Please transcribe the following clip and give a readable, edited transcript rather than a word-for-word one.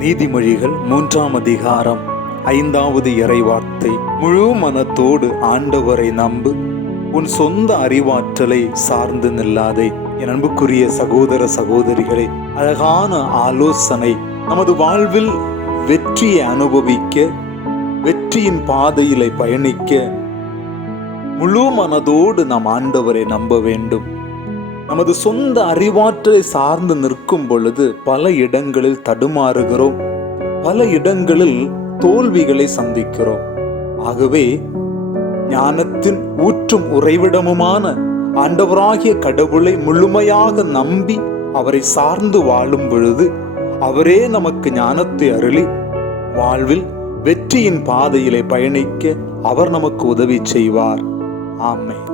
நீதிமொழிகள் 3ஆம் அதிகாரம் 5வது இறைவார்த்தை. முழு மனத்தோடு ஆண்டவரை நம்பு, உன் சொந்த அறிவாற்றலை சார்ந்து நில்லாதே. என் அன்புக்குரிய சகோதர சகோதரிகளே, அழகான ஆலோசனை. நமது வாழ்வில் வெற்றியை அனுபவிக்க, வெற்றியின் பாதையிலே பயணிக்க முழு மனதோடு நாம் ஆண்டவரை நம்ப வேண்டும். நமது சொந்த அறிவாற்றலை சார்ந்து நிற்கும் பொழுது பல இடங்களில் தடுமாறுகிறோம், பல இடங்களில் தோல்விகளை சந்திக்கிறோம். ஆகவே ஞானத்தின் ஊற்றும் உறைவிடமுமான ஆண்டவராகிய கடவுளை முழுமையாக நம்பி அவரை சார்ந்து வாழும் பொழுது அவரே நமக்கு ஞானத்தை அருளி வாழ்வில் வெற்றியின் பாதையிலே பயணிக்க அவர் நமக்கு உதவி செய்வார். ஆமென்.